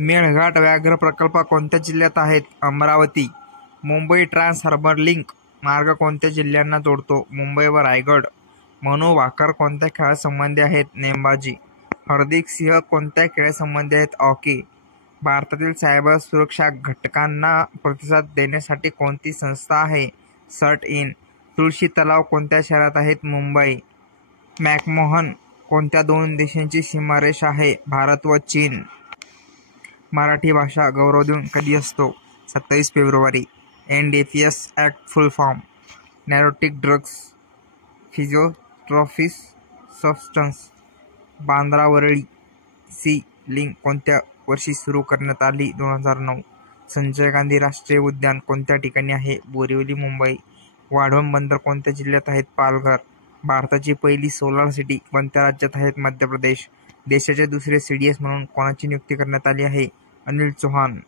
मेळघाट व्याघ्र प्रकल्प कोणत्या जिल्ह्यात आहेत? Amravati. Mumbai trans harbour link मार्ग कोणत्या जिल्ह्यांना जोडतो? मुंबई व रायगड. मनू भाकर कोणत्या खेळासंबंधी आहेत? नेमबाजी. हार्दिक सिंह कोणत्या खेळासंबंधी आहेत? हॉकी. भारतातील सायबर सुरक्षा घटकांना प्रतिसाद देण्यासाठी कोणती संस्था आहे? CERT In. तुळशी तलाव कोणत्या शहरात आहेत? मुंबई. मॅकमोहन कोणत्या दोन देशांची सीमारेषा आहे? भारत व चीन. मराठी भाषा गौरव दिन कधी असतो? 27 फेब्रुवारी. NDPS act full form. Narcotic drugs psychotropic substance. Bandra Worli sea link कोणत्या वर्षी सुरू करण्यात आली? 2009. संजय गांधी राष्ट्रीय उद्यान कोणत्या ठिकाणी आहे? बोरिवली, मुंबई. वाढवण बंदर कोणत्या जिल्ह्यात आहेत? पालघर. भारताची पहिली सोलार सिटी कोणत्या राज्यात आहेत? मध्य प्रदेश. देशाचे दुसरे CDS म्हणून कोणाची नियुक्ती करण्यात आली आहे? अनिल चौहान.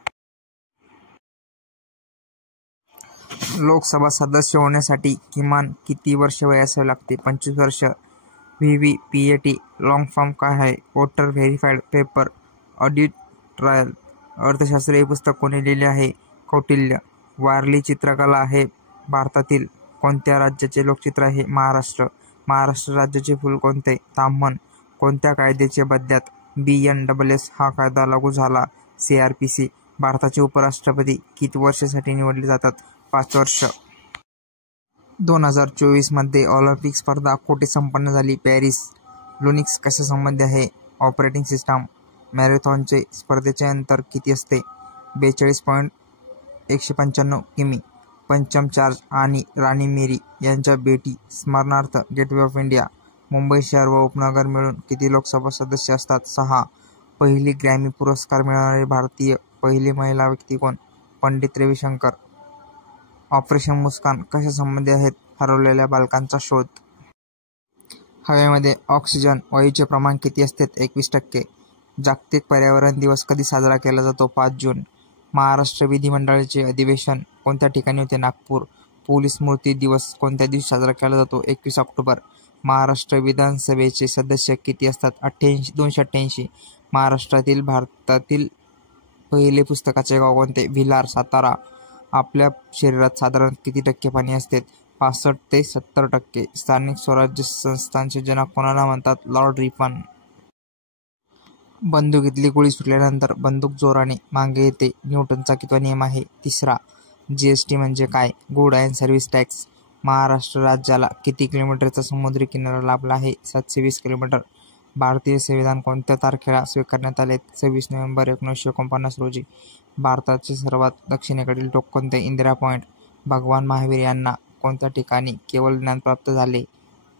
लोकसभा सदस्य होण्यासाठी किमान किती वर्ष वय असावे लागते? 25 वर्ष. VVPAT लॉंग फॉर्म काय आहे? Voter verified paper audit trial. अर्थशास्त्र हे पुस्तक कोणी लिहिले आहे? कौटिल्य. वारली चित्रकला हे भारतातील कोणत्या राज्याचे लोकचित्र आहे? महाराष्ट्र. महाराष्ट्र राज्याचे फूल कोणते? ताम्हण. कोणत्या कायद्याच्या बदल्यात BNSS हा कायदा लागू झाला? CRPC. भारताचे उपराष्ट्रपती किती वर्षासाठी निवडले जातात? 5 वर्ष. 2024 मध्ये ऑलिम्पिक स्पर्धा कुठे संपन्न झाली? पॅरिस. लुनिक्स कशासंबंधी आहे? Operating system. मॅरेथॉनचे स्पर्धेचे अंतर किती असते? 42.195 किमी. पंचम चार्ज आणि राणी मेरी यांच्या भेटी स्मरणार्थ गेटवे ऑफ इंडिया. मुंबई शहर व उपनगर मिळून किती लोकसभा सदस्य असतात? 6. पहिली ग्रॅमी पुरस्कार मिळवणारी भारतीय पहिली महिला व्यक्ती कोण? पंडित रविशंकर. ऑपरेशन मुस्कान कशासंबंधी आहेत? हरवलेल्या बालकांचा शोध. हवेमध्ये ऑक्सिजन वायूचे प्रमाण किती असते? 21%. जागतिक पर्यावरण दिवस कधी साजरा केला जातो? 5 जून. महाराष्ट्र विधिमंडळाचे अधिवेशन कोणत्या ठिकाणी होते? नागपूर. पोलीस स्मृती दिवस कोणत्या दिवशी साजरा केला जातो? 21 ऑक्टोबर. महाराष्ट्र विधानसभेचे सदस्य किती असतात? 288. महाराष्ट्रातील भारतातील पहिले पुस्तकाचे गाव कोणते? भिलार, सातारा. आपल्या शरीरात साधारण किती टक्के पाणी असते? 65 ते 70%. स्थानिक स्वराज्य संस्थांचे जनक कोणाला म्हणतात? Lord Ripon. बंदुकीतली गोळी सुटल्यानंतर बंदूक जोराने मागे येते. न्यूटनचा कितवा नियम आहे? 3रा. GST म्हणजे काय? Good and service tax. Maharashtra राज्याला किती किलोमीटरचा समुद्री किनारा लाभला आहे? 720 किलोमीटर. भारतीय संविधान कोणत्या तारखेला स्वीकारण्यात आले? 26 नोव्हेंबर 1949 रोजी. भारताचे सर्वात दक्षिणेकडील टोक कोणते? इंदिरा पॉईंट. भगवान महावीर यांना कोणत्या ठिकाणी केवळ ज्ञान प्राप्त झाले?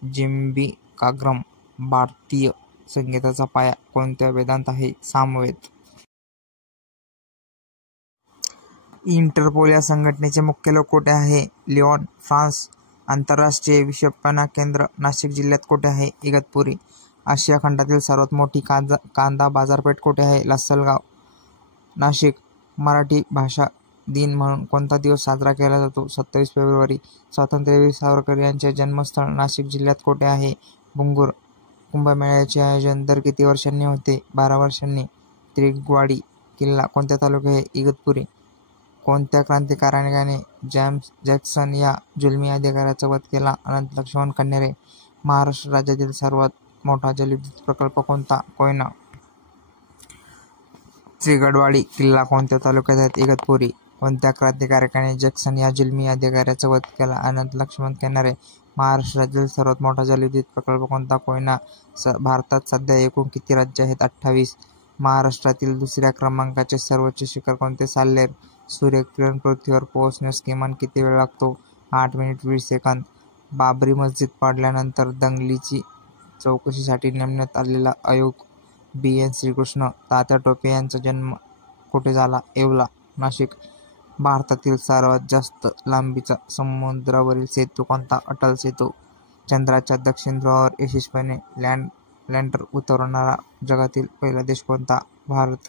जिंबिकाग्रम. भारतीय संगीताचा पाया कोणत्या वेदांत आहे? सामवेद. इंटरपोल या संघटनेचे मुख्यालय कुठे आहे? Lyon, France. आंतरराष्ट्रीय विषपणा केंद्र नाशिक जिल्ह्यात कुठे आहे? इगतपुरी. आशिया खंडातील सर्वात मोठी कांदा बाजारपेठ कुठे आहे? लासलगाव, नाशिक. मराठी भाषा दिन म्हणून कोणता दिवस साजरा केला जातो? 27 फेब्रुवारी. स्वातंत्र्यवीर सावरकर यांचे जन्मस्थळ नाशिक जिल्ह्यात कुठे आहे? भुंगूर. कुंभमेळ्याचे आयोजन दर किती वर्षांनी होते? 12 वर्षांनी. त्रिगवाडी किल्ला कोणत्या तालुक्यात आहे? इगतपुरी. कोणत्या क्रांतिकारकाने जेम्स जॅक्सन या जुलमी अधिकाऱ्याचा वध केला? अनंत लक्ष्मण कण्हेरे. महाराष्ट्र राज्यातील सर्वात मोठा जलविद्युत प्रकल्प कोणता? कोयना. त्रिगडवाडी किल्ला कोणत्या तालुक्यात आहे? इगतपुरी. कोणत्या क्रांतिकारकाने जॅक्सन या जुलमी अधिकाऱ्याचा वध केला? अनंत लक्ष्मण कण्हेरे. महाराष्ट्र राज्यातील सर्वात मोठा जलविद्युत प्रकल्प कोणता? कोयना. भारतात सध्या एकूण किती राज्य आहेत? 28. महाराष्ट्रातील दुसऱ्या क्रमांकाचे सर्वोच्च शिखर कोणते? साल्हेर. सूर्यकिरण पृथ्वीवर पोहोचण्यास किमान किती वेळ लागतो? 8 मिनिट 20 सेकंद. बाबरी मस्जिद पाडल्यानंतर दंगलीची चौकशीसाठी नेमण्यात आलेला आयोग BN श्रीकृष्ण. तात्या टोपे यांचा जन्म कुठे झाला? येवला, नाशिक. भारतातील सर्वात जास्त लांबीचा समुद्रावरील सेतू कोणता? अटल सेतू. चंद्राच्या दक्षिण ध्रुवावर यशस्वीपणे लँडर उतरवणारा जगातील पहिला देश कोणता? भारत.